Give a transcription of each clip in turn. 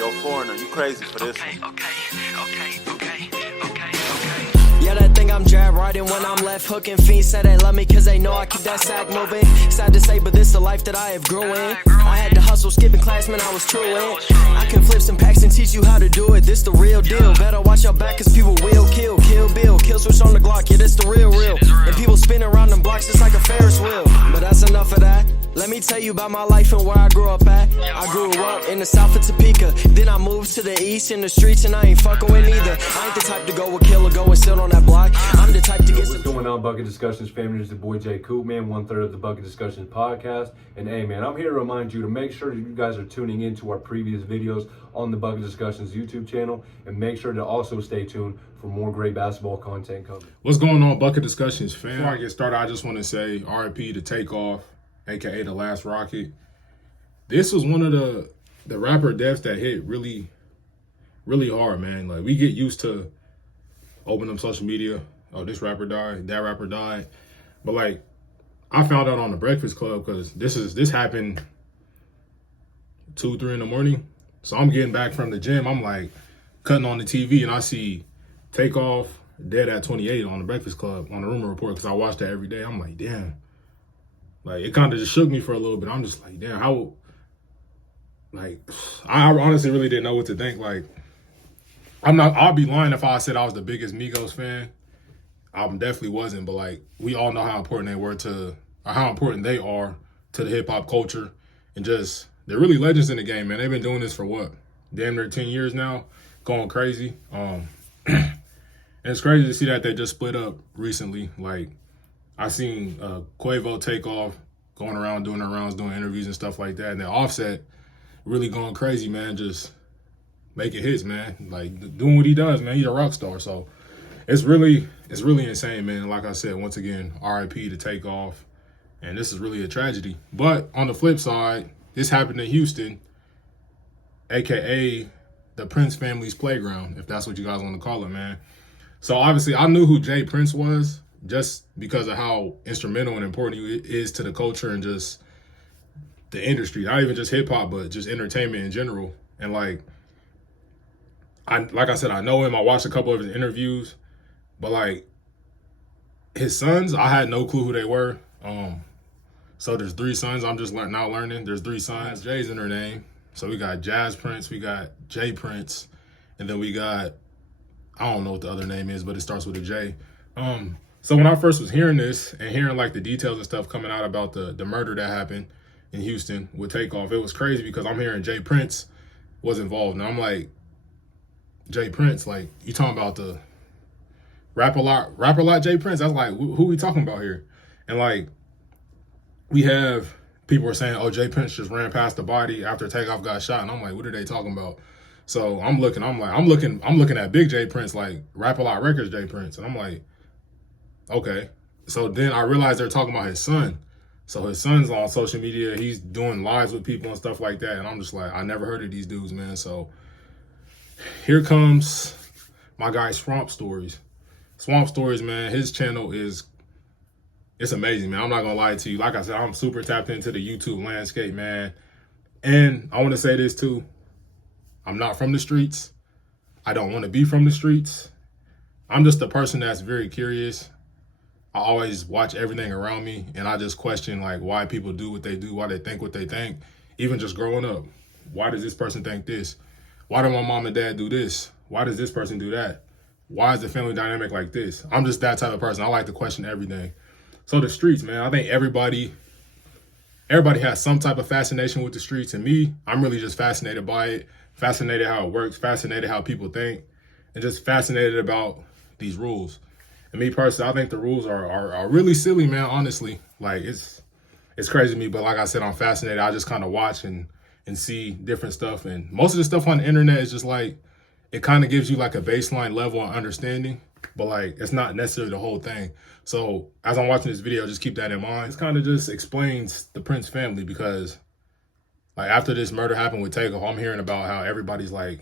yo, foreigner, you crazy for this one. Yeah, that thing I'm jab riding when I'm left hooking. Fiends say they love me cause they know I keep that sack moving. Sad to say, but this the life that I have grew in. I had to hustle, skipping class, man, I was true in. I can flip some packs and teach you how to do it. This the real deal. Better watch your back cause people will kill. Kill Bill, kill switch on the Glock, yeah, this the real. And people spin around them blocks just like a Ferris wheel. But that's enough of that. Let me tell you about my life and where I grew up at. I grew up in the south of Topeka. Then I moved to the east in the streets and I ain't fucking with neither. I ain't the type to go with kill or go and sit on that block. I'm the type to get What's going on, Bucket Discussions family? It's the boy J Coop, man, 1/3 of the Bucket Discussions podcast. And hey, man, I'm here to remind you to make sure that you guys are tuning into our previous videos on the Bucket Discussions YouTube channel, and make sure to also stay tuned for more great basketball content coming. What's going on, Bucket Discussions fam? Before I get started, I just want to say RIP to Takeoff, aka the Last Rocket. This was one of the rapper deaths that hit really hard, man. Like, we get used to opening up social media. Oh, this rapper died, that rapper died. But like, I found out on the Breakfast Club because this happened 2-3 in the morning. So I'm getting back from the gym. I'm like cutting on the TV and I see Takeoff dead at 28 on the Breakfast Club on the Rumor Report because I watch that every day. I'm like, damn. Like, it kind of just shook me for a little bit. I'm just like, damn, how, like, I honestly really didn't know what to think. Like, I'll be lying if I said I was the biggest Migos fan. I definitely wasn't, but like, we all know how important they were to, or how important they are to the hip hop culture, and just, they're really legends in the game, man. They've been doing this for what, damn near 10 years now, going crazy. And it's crazy to see that they just split up recently. Like, I seen Quavo Takeoff going around doing their rounds, doing interviews and stuff like that, and then Offset really going crazy, man, just making hits, man, like doing what he does, man. He's a rock star, so it's really insane, man. Like I said, once again, RIP to Takeoff, and this is really a tragedy. But on the flip side, this happened in Houston, aka the Prince family's playground, if that's what you guys want to call it, man. So obviously, I knew who Jay Prince was just because of how instrumental and important he is to the culture and just the industry, not even just hip hop, but just entertainment in general. And like I said, I know him. I watched a couple of his interviews, but like his sons, I had no clue who they were. So there's 3 sons. I'm just now learning. There's 3 sons. Jay's in their name. So we got Jazz Prince, we got Jay Prince, and then we got, I don't know what the other name is, but it starts with a J. So when I first was hearing this and hearing like the details and stuff coming out about the murder that happened in Houston with Takeoff, it was crazy because I'm hearing Jay Prince was involved. And I'm like, Jay Prince, like, you talking about the rap a lot Jay Prince? That's like, who we talking about here? And like, we have people were saying, oh, Jay Prince just ran past the body after Takeoff got shot. And I'm like, what are they talking about? So I'm looking at Big Jay Prince, like Rap a Lot Records Jay Prince. And I'm like, okay. So then I realized they're talking about his son. So his son's on social media. He's doing lives with people and stuff like that. And I'm just like, I never heard of these dudes, man. So here comes my guy Swamp Stories. Swamp Stories, man, his channel it's amazing, man. I'm not gonna lie to you. Like I said, I'm super tapped into the YouTube landscape, man. And I want to say this too. I'm not from the streets. I don't want to be from the streets. I'm just a person that's very curious. I always watch everything around me, and I just question like why people do what they do, why they think what they think. Even just growing up, why does this person think this? Why do my mom and dad do this? Why does this person do that? Why is the family dynamic like this? I'm just that type of person. I like to question everything. So the streets, man, I think everybody has some type of fascination with the streets. And me, I'm really just fascinated by it, fascinated how it works, fascinated how people think, and just fascinated about these rules. And me personally, I think the rules are really silly, man, honestly. Like, it's crazy to me, but like I said, I'm fascinated. I just kind of watch and see different stuff. And most of the stuff on the internet is just like, it kind of gives you like a baseline level of understanding, but like, it's not necessarily the whole thing. So as I'm watching this video, just keep that in mind. This kind of just explains the Prince family, because like after this murder happened with Takeoff, I'm hearing about how everybody's like,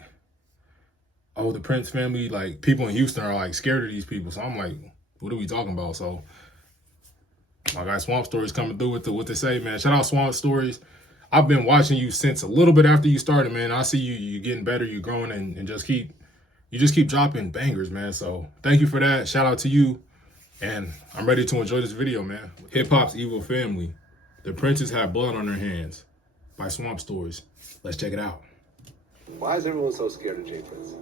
oh, the Prince family, like people in Houston are like scared of these people. So I'm like, what are we talking about? So my guy Swamp Stories coming through with what they say, man. Shout out Swamp Stories. I've been watching you since a little bit after you started, man. I see you getting better, you growing, and just keep dropping bangers, man. So thank you for that. Shout out to you. And I'm ready to enjoy this video, man. Hip Hop's Evil Family. The Princes Have Blood on Their Hands by Swamp Stories. Let's check it out. Why is everyone so scared of Jay Prince?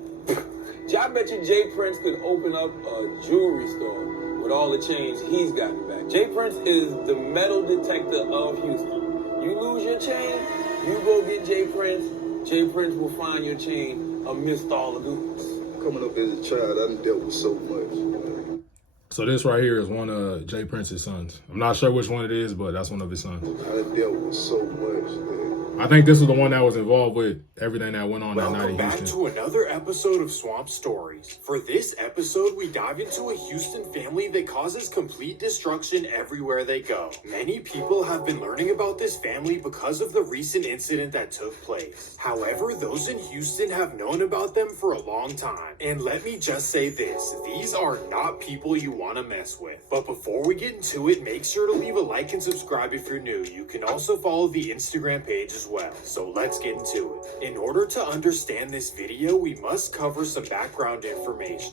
I bet you Jay Prince could open up a jewelry store with all the chains he's gotten back. Jay Prince is the metal detector of Houston. You lose your chain, you go get Jay Prince. Jay Prince will find your chain amidst all the goodness. Coming up as a child, I done dealt with so much. So this right here is one of Jay Prince's sons. I'm not sure which one it is, but that's one of his sons. I done dealt with so much, man. I think this was the one that was involved with everything that went on that night in Houston. Welcome back to another episode of Swamp Stories. For this episode, we dive into a Houston family that causes complete destruction everywhere they go. Many people have been learning about this family because of the recent incident that took place. However, those in Houston have known about them for a long time. And let me just say this, these are not people you want to mess with. But before we get into it, make sure to leave a like and subscribe if you're new. You can also follow the Instagram page as well. So let's get into it. In order to understand this video, we must cover some background information.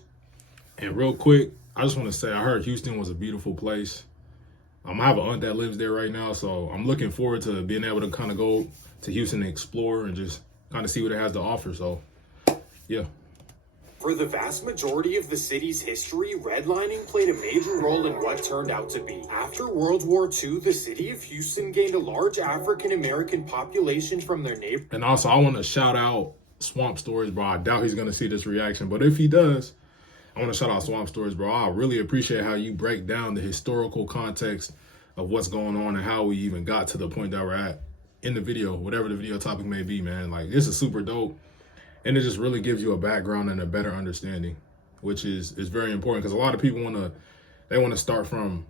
And real quick, I just want to say, I heard Houston was a beautiful place. I have an aunt that lives there right now, so I'm looking forward to being able to kind of go to Houston and explore and just kind of see what it has to offer. So, yeah. For the vast majority of the city's history, redlining played a major role in what turned out to be. After World War II, the city of Houston gained a large African-American population from their neighbors. And also, I want to shout out Swamp Stories, bro. I doubt he's going to see this reaction, but if he does, I want to shout out Swamp Stories, bro. I really appreciate how you break down the historical context of what's going on and how we even got to the point that we're at in the video, whatever the video topic may be, man. Like, this is super dope. And it just really gives you a background and a better understanding, which is very important because a lot of people want to start from,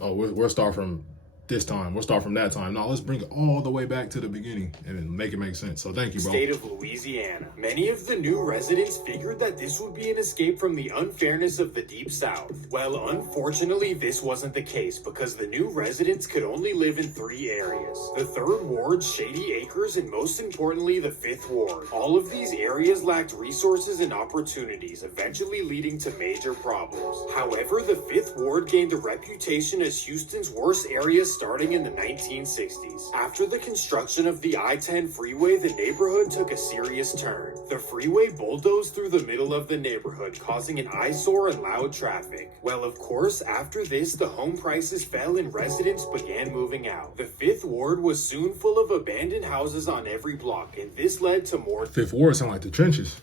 oh, we'll start from this time, we'll start from that time. No, let's bring it all the way back to the beginning and make it make sense. So thank you, bro. State of Louisiana. Many of the new residents figured that this would be an escape from the unfairness of the Deep South. Well, unfortunately, this wasn't the case because the new residents could only live in 3 areas. The 3rd Ward, Shady Acres, and most importantly, the 5th Ward. All of these areas lacked resources and opportunities, eventually leading to major problems. However, the 5th Ward gained a reputation as Houston's worst area starting in the 1960s. After the construction of the I-10 freeway, the neighborhood took a serious turn. The freeway bulldozed through the middle of the neighborhood, causing an eyesore and loud traffic. Well, of course, after this, the home prices fell and residents began moving out. The 5th Ward was soon full of abandoned houses on every block, and this led to more... 5th Ward sound like the trenches.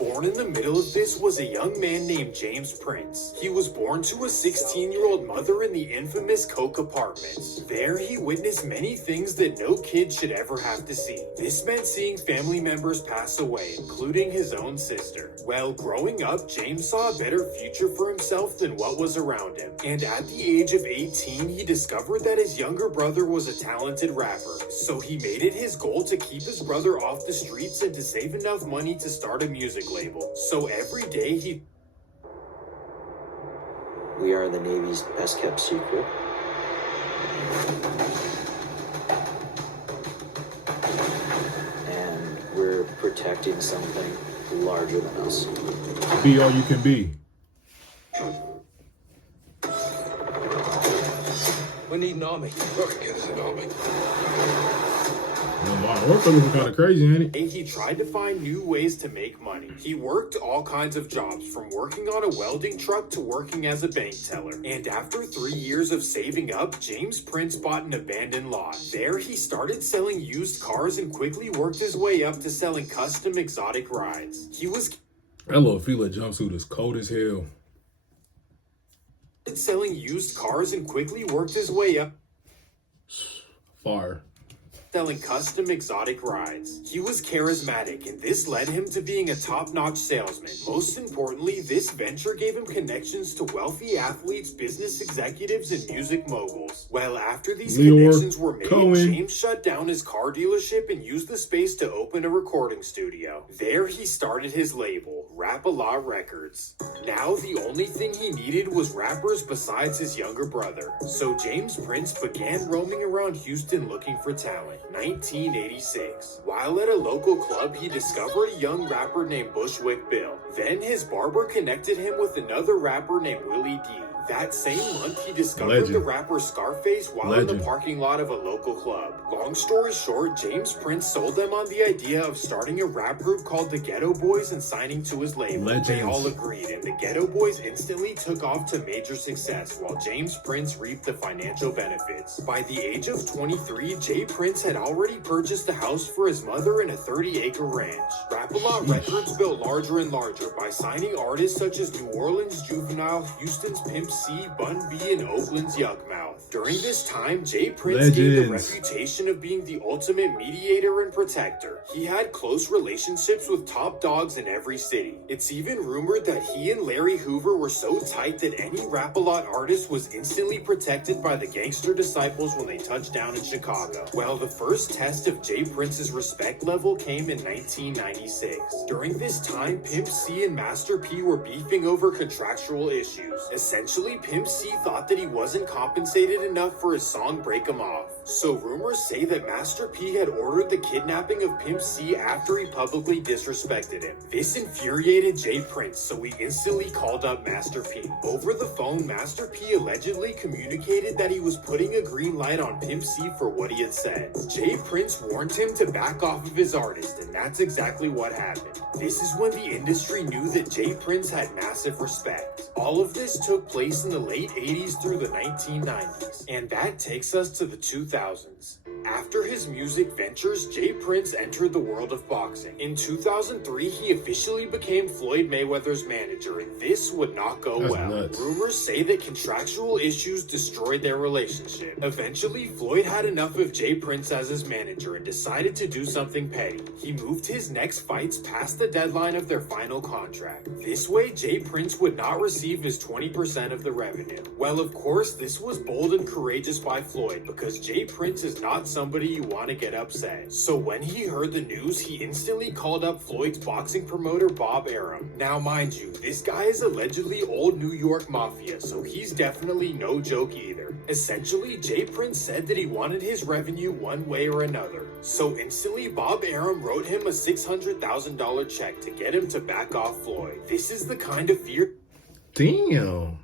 Born in the middle of this was a young man named James Prince. He was born to a 16-year-old mother in the infamous Coke Apartments. There, he witnessed many things that no kid should ever have to see. This meant seeing family members pass away, including his own sister. Well, growing up, James saw a better future for himself than what was around him. And at the age of 18, he discovered that his younger brother was a talented rapper. So he made it his goal to keep his brother off the streets and to save enough money to start a music label. So every day he... We are the Navy's best kept secret. And we're protecting something larger than us. Be all you can be. We need an army. Look, get us an army. Looking kind of crazy, ain't it? He tried to find new ways to make money. He worked all kinds of jobs, from working on a welding truck to working as a bank teller. And after 3 years of saving up, James Prince bought an abandoned lot. There, he started selling used cars and quickly worked his way up to selling custom exotic rides. He was... That little Fila jumpsuit is cold as hell. Selling used cars and quickly worked his way up. Fire. Selling custom exotic rides. He was charismatic, and this led him to being a top-notch salesman. Most importantly, this venture gave him connections to wealthy athletes, business executives, and music moguls. Well, after these connections were made, James shut down his car dealership and used the space to open a recording studio. There, he started his label, Rap-A-La Records. Now, the only thing he needed was rappers besides his younger brother. So James Prince began roaming around Houston looking for talent. 1986. While at a local club, he discovered a young rapper named Bushwick Bill. Then his barber connected him with another rapper named Willie D. That same month, he discovered the rapper Scarface while in the parking lot of a local club. Long story short, James Prince sold them on the idea of starting a rap group called the Ghetto Boys and signing to his label. They all agreed, and the Ghetto Boys instantly took off to major success, while James Prince reaped the financial benefits. By the age of 23, Jay Prince had already purchased a house for his mother in a 30-acre ranch. Rap-A-Lot Records built larger and larger by signing artists such as New Orleans' Juvenile, Houston's Pimp C, Bun B, and Oakland's Yuckmouth. During this time, Jay Prince gained the reputation of being the ultimate mediator and protector. He had close relationships with top dogs in every city. It's even rumored that he and Larry Hoover were so tight that any Rap-A-Lot artist was instantly protected by the Gangster Disciples when they touched down in Chicago. Well, the first test of Jay Prince's respect level came in 1996. During this time, Pimp C and Master P were beefing over contractual issues. Essentially, Pimp C thought that he wasn't compensated enough for his song Break 'Em Off. So rumors say that Master P had ordered the kidnapping of Pimp C after he publicly disrespected him. This infuriated Jay Prince, so he instantly called up Master P. Over the phone, Master P allegedly communicated that he was putting a green light on Pimp C for what he had said. Jay Prince warned him to back off of his artist, and that's exactly what happened. This is when the industry knew that Jay Prince had massive respect. All of this took place in the late 80s through the 1990s, and that takes us to the 2000s. After his music ventures, Jay Prince entered the world of boxing. In 2003, he officially became Floyd Mayweather's manager, and this would not go well. Nuts. Rumors say that contractual issues destroyed their relationship. Eventually, Floyd had enough of Jay Prince as his manager and decided to do something petty. He moved his next fights past the deadline of their final contract. This way, Jay Prince would not receive his 20% of the revenue. Well, of course, this was bold and courageous by Floyd, because Jay Prince is not somebody you want to get upset. So when he heard the news, he instantly called up Floyd's boxing promoter Bob Arum. Now mind you, this guy is allegedly old New York mafia, so he's definitely no joke either. Essentially, Jay Prince said that he wanted his revenue one way or another. So instantly, Bob Arum wrote him a $600,000 check to get him to back off Floyd. This is the kind of fear... Damn.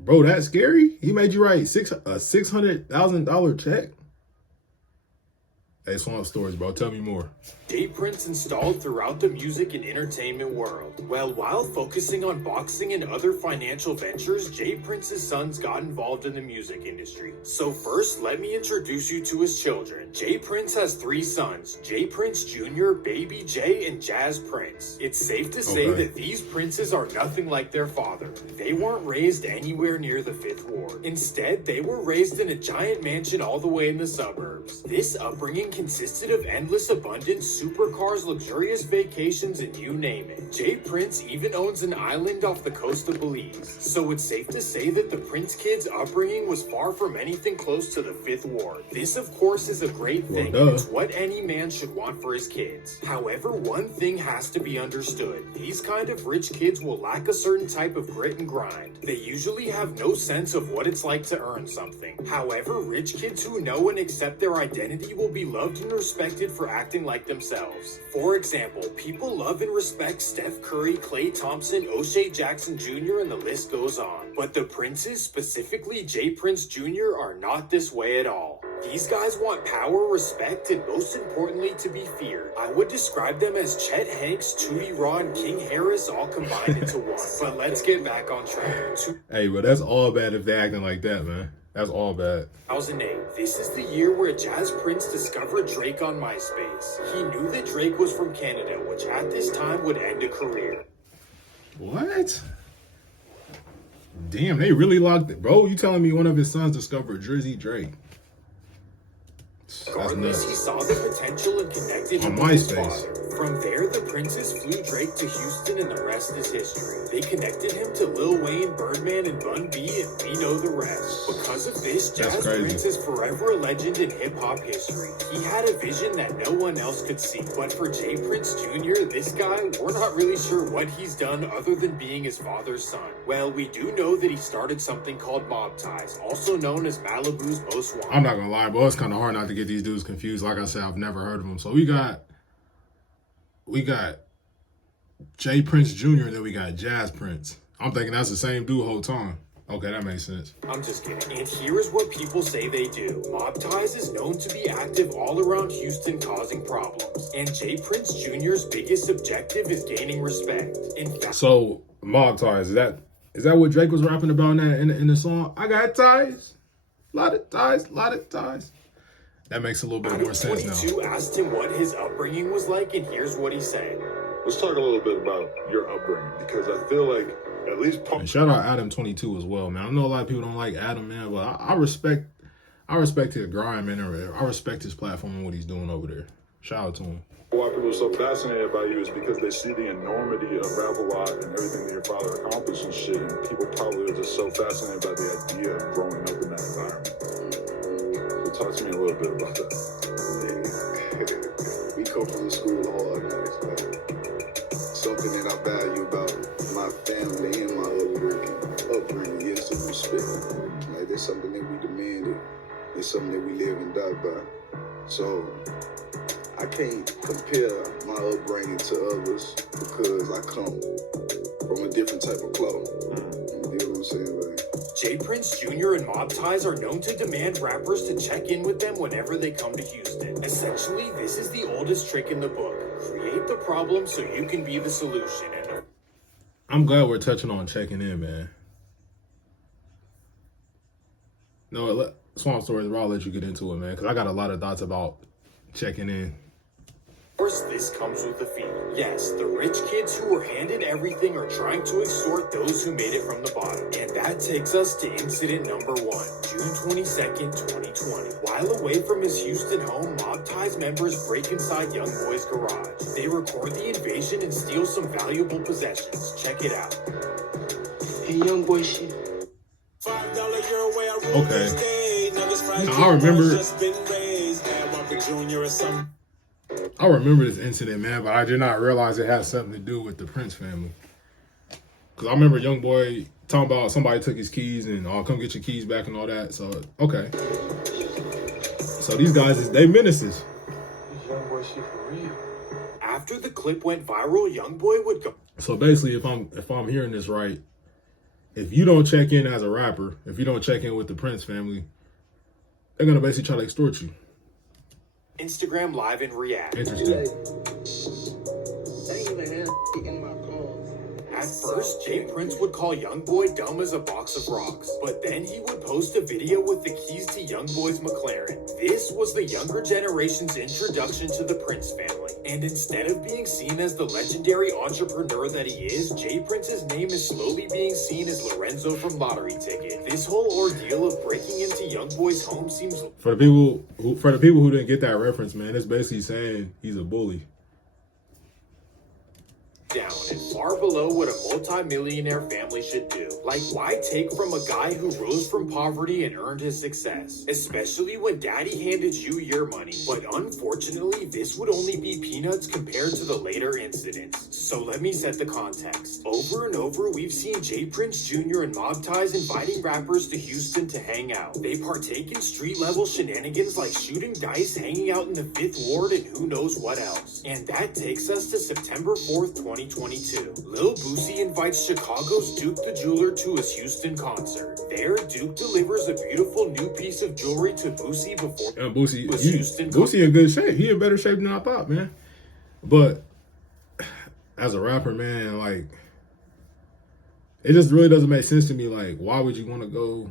Bro, that's scary. He made you write a $600,000 check. Hey, Swamp Stories, bro. Tell me more. Jay Prince installed throughout the music and entertainment world. Well, while focusing on boxing and other financial ventures, Jay Prince's sons got involved in the music industry. So first, let me introduce you to his children. Jay Prince has 3 sons, Jay Prince Jr., Baby Jay, and Jazz Prince. It's safe to say that these princes are nothing like their father. They weren't raised anywhere near the 5th Ward. Instead, they were raised in a giant mansion all the way in the suburbs. This upbringing consisted of endless abundance, supercars, luxurious vacations, and you name it. Jay Prince even owns an island off the coast of Belize. So it's safe to say that the Prince kids' upbringing was far from anything close to the 5th Ward. This, of course, is a great thing. It's what any man should want for his kids. However, one thing has to be understood. These kind of rich kids will lack a certain type of grit and grind. They usually have no sense of what it's like to earn something. However, rich kids who know and accept their identity will be loved and respected for acting like themselves. For example, people love and respect Steph Curry, Klay Thompson, O'Shea Jackson Jr., and the list goes on. But the Princes, specifically Jay Prince Jr., are not this way at all. These guys want power, respect, and most importantly, to be feared. I would describe them as Chet Hanks, Tootie Raw, and King Harris all combined into one. But let's get back on track. Hey, but that's all bad if they're acting like that, man. That's all bad. 2008. This is the year where Jazz Prince discovered Drake on MySpace. He knew that Drake was from Canada, which at this time would end a career. What? Damn, they really locked it. Bro, you telling me one of his sons discovered Drizzy Drake? Regardless, he saw the potential and connected him with his father. From there, the Princes flew Drake to Houston, and the rest is history. They connected him to Lil Wayne, Birdman, and Bun B, and we know the rest. Because of this, Jazz Prince is forever a legend in hip-hop history. He had a vision that no one else could see. But for Jay Prince Jr., this guy, we're not really sure what he's done other than being his father's son. Well, we do know that he started something called Mob Ties, also known as Malibu's Most Wanted. I'm not gonna lie, bro. It's kind of hard not to get these dudes confused. Like I said, I've never heard of them. So we got Jay Prince Jr. and then we got Jazz Prince. I'm thinking that's the same dude the whole time. Okay, that makes sense. I'm just kidding. And here's what people say they do. Mob Ties is known to be active all around Houston, causing problems. And Jay Prince Jr.'s biggest objective is gaining respect. In fact, So Mob Ties, is that what Drake was rapping about in the song? I got ties, lot of ties. That makes a little bit more sense now. 22 asked him what his upbringing was like, and here's what he said. Let's talk a little bit about your upbringing, because I feel like at least And shout out Adam 22 as well, man. I know a lot of people don't like Adam, man, but I respect his grind, man. I respect his platform and what he's doing over there. Shout out to him. why people are so fascinated by you is because they see the enormity of Rap-A-Lot and everything that your father accomplished and shit, and people probably are just so fascinated by the idea of growing up in that environment. So talk to me a little bit about that. We come from the school of hard knocks, man. Something that I value about my family and my upbringing is the respect. Like, that's something that we demanded. It's something that we live and die by. So I can't compare my upbringing to others because I come from a different type of cloth. You get what I'm saying? Like, Jay Prince Jr. and Mob Ties are known to demand rappers to check in with them whenever they come to Houston. Essentially, this is the oldest trick in the book. Create the problem so you can be the solution. And I'm glad we're touching on checking in, man. No, Swamp Stories, I'll let you get into it, man, because I got a lot of thoughts about checking in. of course, this comes with a fee. Yes, the rich kids who were handed everything are trying to extort those who made it from the bottom. And that takes us to incident number 1, June 22nd, 2020. While away from his Houston home, Mob Ties members break inside Young Boy's garage. They record the invasion and steal some valuable possessions. Check it out. Hey, Young Boy shit. Okay. Now, I remember this incident, man, but I did not realize it had something to do with the Prince family. Because I remember Young Boy talking about somebody took his keys and, oh, come get your keys back and all that. So, okay. So these guys, they menaces. Young Boy shit for real. After the clip went viral, Young Boy would go. So basically, if I'm hearing this right, if you don't check in as a rapper, if you don't check in with the Prince family, they're going to basically try to extort you. Instagram Live and react. Interesting. At first, Jay Prince would call Young Boy dumb as a box of rocks, but then he would post a video with the keys to Young Boy's McLaren. This was the younger generation's introduction to the Prince family. And instead of being seen as the legendary entrepreneur that he is, Jay Prince's name is slowly being seen as Lorenzo from Lottery Ticket. This whole ordeal of breaking into Young Boy's home seems... For the people who didn't get that reference, man, it's basically saying he's a bully. Down and far below what a multi-millionaire family should do. Like, why take from a guy who rose from poverty and earned his success? Especially when daddy handed you your money. But unfortunately, this would only be peanuts compared to the later incidents. So let me set the context. Over and over, we've seen Jay Prince Jr. and Mob Ties inviting rappers to Houston to hang out. They partake in street-level shenanigans like shooting dice, hanging out in the 5th Ward, and who knows what else. And that takes us to September 4th, 2022. Lil Boosie invites Chicago's Duke the Jeweler to his Houston concert. There, Duke delivers a beautiful new piece of jewelry to Boosie before Boosie in good shape. He in better shape than I thought, man. But as a rapper, man, like, it just really doesn't make sense to me. Like, why would you want to go?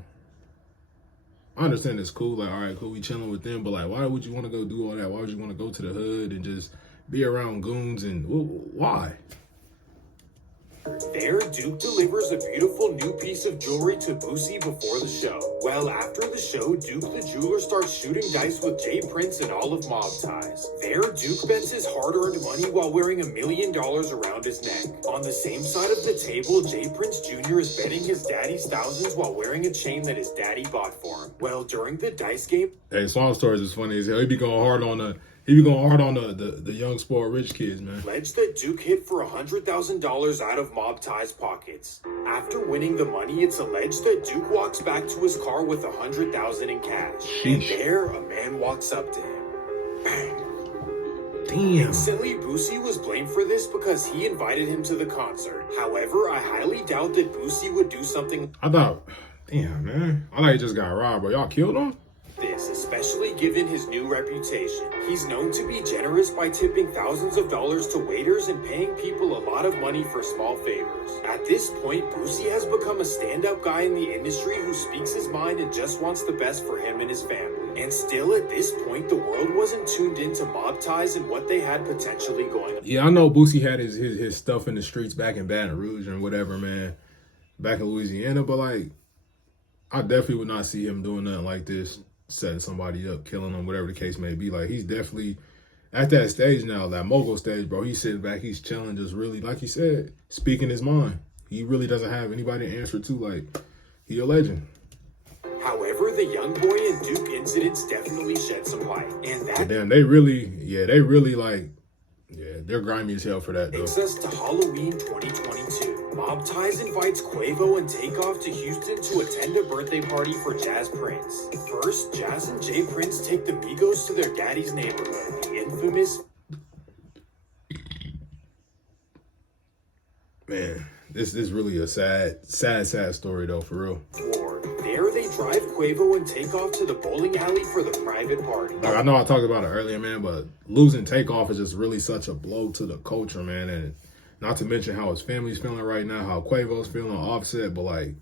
I understand it's cool. Like, all right, cool, we chilling with them. But, like, why would you want to go do all that? Why would you want to go to the hood and just be around goons? And why? There, Duke delivers a beautiful new piece of jewelry to Boosie before the show. Well, after the show, Duke the Jeweler starts shooting dice with Jay Prince and all of Mob Ties. There, Duke bets his hard-earned money while wearing $1 million around his neck. On the same side of the table, Jay Prince Jr. is betting his daddy's thousands while wearing a chain that his daddy bought for him. Well, during the dice game... Hey, Swamp Stories is funny as hell. He be going hard on He be going hard on the young spoiled rich kids, man. Alleged that Duke hid for $100,000 out of Mob Tahj's pockets. After winning the money, it's alleged that Duke walks back to his car with $100,000 in cash. And there, a man walks up to him. Bang. Damn. Instantly, Boosie was blamed for this because he invited him to the concert. However, I highly doubt that Boosie would do something Damn, man. I thought he just got robbed, but y'all killed him? this, especially given his new reputation. He's known to be generous by tipping thousands of dollars to waiters and paying people a lot of money for small favors. At this point, Boosie has become a stand-up guy in the industry who speaks his mind and just wants the best for him and his family. And still, at this point, the world wasn't tuned into Mob Ties and what they had potentially going on. Yeah, I know Boosie had his stuff in the streets back in Baton Rouge and whatever, man. Back in Louisiana, but like, I definitely would not see him doing nothing like this, setting somebody up, killing them, whatever the case may be. Like, he's definitely at that stage now, that mogul stage, bro. He's sitting back, he's chilling, just really, like he said, speaking his mind. He really doesn't have anybody to answer to. Like, he a legend. However, the young boy and Duke incidents definitely shed some light. And that Damn, they're grimy as hell for that, though. takes us to Halloween 2022. Mob Ties invites Quavo and Takeoff to Houston to attend a birthday party for Jazz Prince. First, Jazz and Jay Prince take the Migos to their daddy's neighborhood, the infamous... Man, this is really a sad story, though, for real. Ward. There they drive Quavo and Takeoff to the bowling alley for the private party. Like, I know I talked about it earlier, man, but losing Takeoff is just really such a blow to the culture, man. And not to mention how his family's feeling right now, how Quavo's feeling, Offset. But, like,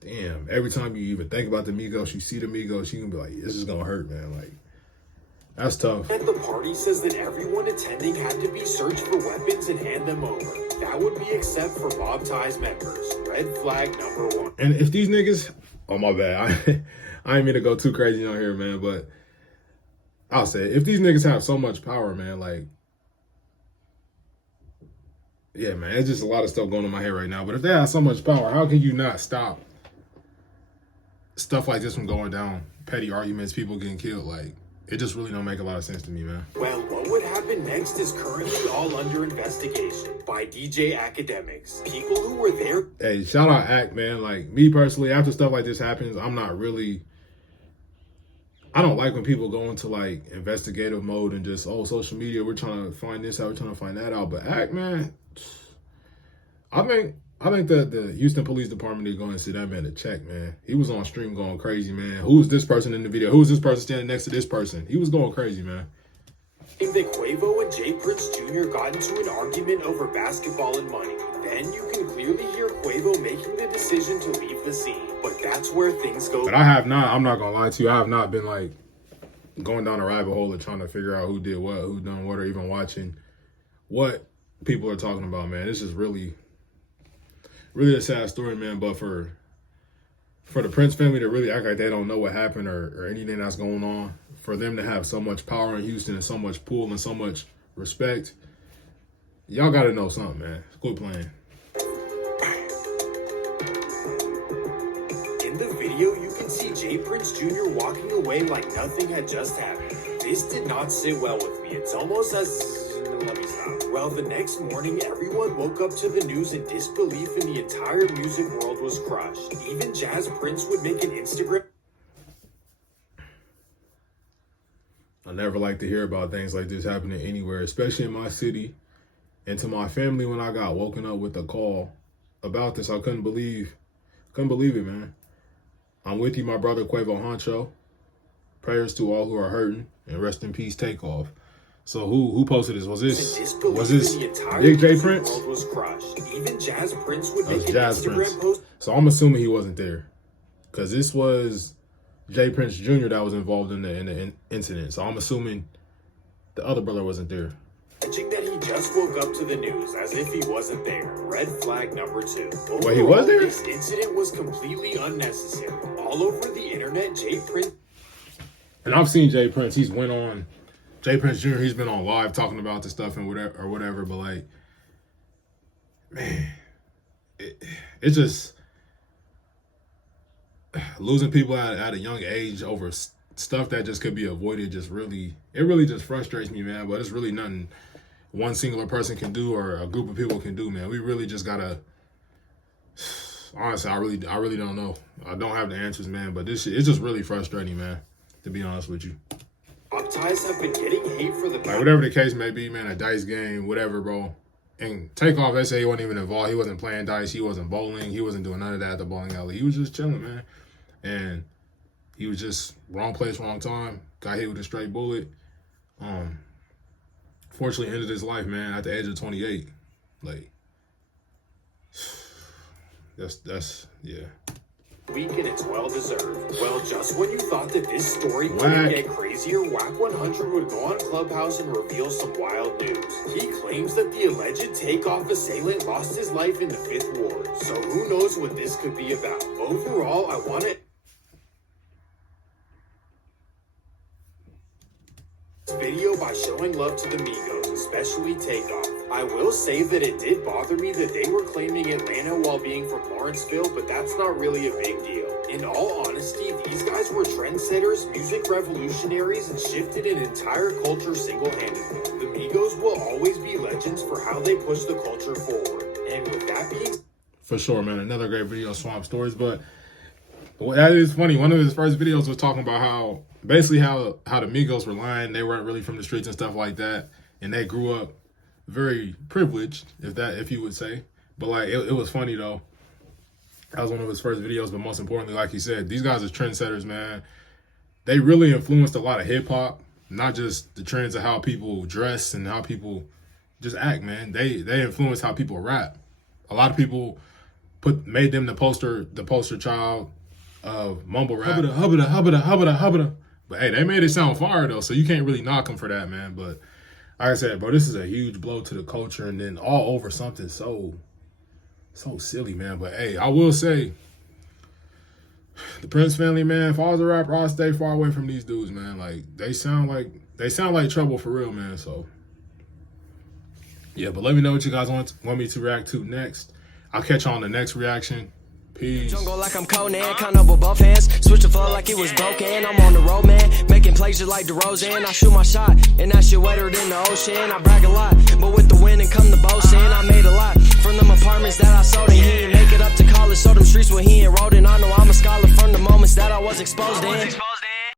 damn, every time you even think about the Migos, you see the Migos, you can be like, this is going to hurt, man. Like, that's tough. At the party says that everyone attending had to be searched for weapons and hand them over. That would be except for Mob Ties members. Red flag number 1. And if these niggas... Oh, my bad. I ain't mean to go too crazy on here, man, but I'll say it. If these niggas have so much power, man, like, yeah, man, it's just a lot of stuff going on in my head right now. But if they have so much power, how can you not stop stuff like this from going down? Petty arguments, people getting killed, like, it just really don't make a lot of sense to me, man. Well, what would happen next is currently all under investigation by DJ Academics. People who were there. Hey, shout out Act, man. Like, me personally, after stuff like this happens, I don't like when people go into, like, investigative mode and just, oh, social media, we're trying to find this out, we're trying to find that out. But Act, man, I think that the Houston Police Department need to go and see that man a check, man. He was on stream going crazy, man. Who's this person in the video? Who's this person standing next to this person? He was going crazy, man. That Quavo and Jay Prince Jr. got into an argument over basketball and money. Then you can clearly hear Quavo making the decision to leave the scene. But that's where things go. But I'm not going to lie to you, I have not been, like, going down a rabbit hole of trying to figure out who did what, who done what, or even watching what people are talking about, man. It's just really a sad story, man. But for the Prince family to really act like they don't know what happened or anything that's going on, for them to have so much power in Houston and so much pull and so much respect, y'all got to know something, man. Quit playing. In the video, you can see Jay Prince Jr. walking away like nothing had just happened. This did not sit well with me. It's almost as... Let me stop. Well, the next morning, everyone woke up to the news in disbelief and the entire music world was crushed. Even Jazz Prince would make an Instagram... I never like to hear about things like this happening anywhere, especially in my city. And to my family, when I got woken up with a call about this, I couldn't believe it, man. I'm with you, my brother Quavo Honcho. Prayers to all who are hurting, and rest in peace, Takeoff. So who posted this? Was this Big Jay Prince? Was crushed. Even Jazz Prince would make an Jazz Instagram Prince. post. So I'm assuming he wasn't there, because this was Jay Prince Jr. that was involved in the incident. So I'm assuming the other brother wasn't there. Alleging that he just woke up to the news as if he wasn't there. Red flag number 2. Overall, Wait, he was there? This incident was completely unnecessary. All over the internet, Jay Prince... And I've seen Jay Prince. Jay Prince Jr., he's been on live talking about this stuff and whatever. But, like, man, it's just losing people at a young age over stuff that just could be avoided it really just frustrates me, man. But it's really nothing one singular person can do or a group of people can do, man. We really just gotta. Honestly, I really don't know. I don't have the answers, man. But this shit, it's just really frustrating, man. To be honest with you. Baptized have been getting hate for the like whatever the case may be, man. A dice game, whatever, bro. And Takeoff, they say he wasn't even involved. He wasn't playing dice. He wasn't bowling. He wasn't doing none of that at the bowling alley. He was just chilling, man. And he was just wrong place, wrong time. Got hit with a straight bullet. Fortunately, ended his life, man, at the age of 28. Like, that's yeah. Week and it's well deserved. Well, just when you thought that this story couldn't get crazier, Whack 100 would go on Clubhouse and reveal some wild news. He claims that the alleged Takeoff assailant lost his life in the 5th Ward. So who knows what this could be about. Overall, I want to video by showing love to the Migos, especially Takeoff. I will say that it did bother me that they were claiming Atlanta while being from Lawrenceville, but that's not really a big deal. In all honesty, these guys were trendsetters, music revolutionaries, and shifted an entire culture single-handedly. The Migos will always be legends for how they push the culture forward. And with that being for sure, man, another great video, Swamp Stories. But that is funny. One of his first videos was talking about how basically how the Migos were lying. They weren't really from the streets and stuff like that, and they grew up very privileged, if you would say. But like it was funny though. That was one of his first videos. But most importantly, like he said, these guys are trendsetters, man. They really influenced a lot of hip hop, not just the trends of how people dress and how people just act, man. They influenced how people rap. A lot of people made them the poster child of mumble rap. Hubba-da. But hey, they made it sound fire though, so you can't really knock them for that, man. But like I said, bro, this is a huge blow to the culture, and then all over something so silly, man. But hey, I will say, the Prince family, man, if I was a rapper, I'd stay far away from these dudes, man. Like they sound like trouble for real, man. So yeah, but let me know what you guys want me to react to next. I'll catch you on the next reaction. Peace. Jungle like I'm Conan, count over both hands. Switch the flow like it was broken. I'm on the road, man, making plays just like DeRozan. I shoot my shot, and that shit wetter than the ocean. I brag a lot, but with the wind and come the boasting. I made a lot from them apartments that I sold in. He didn't make it up to college, so them streets where he enrolled in. I know I'm a scholar from the moments that I was exposed in.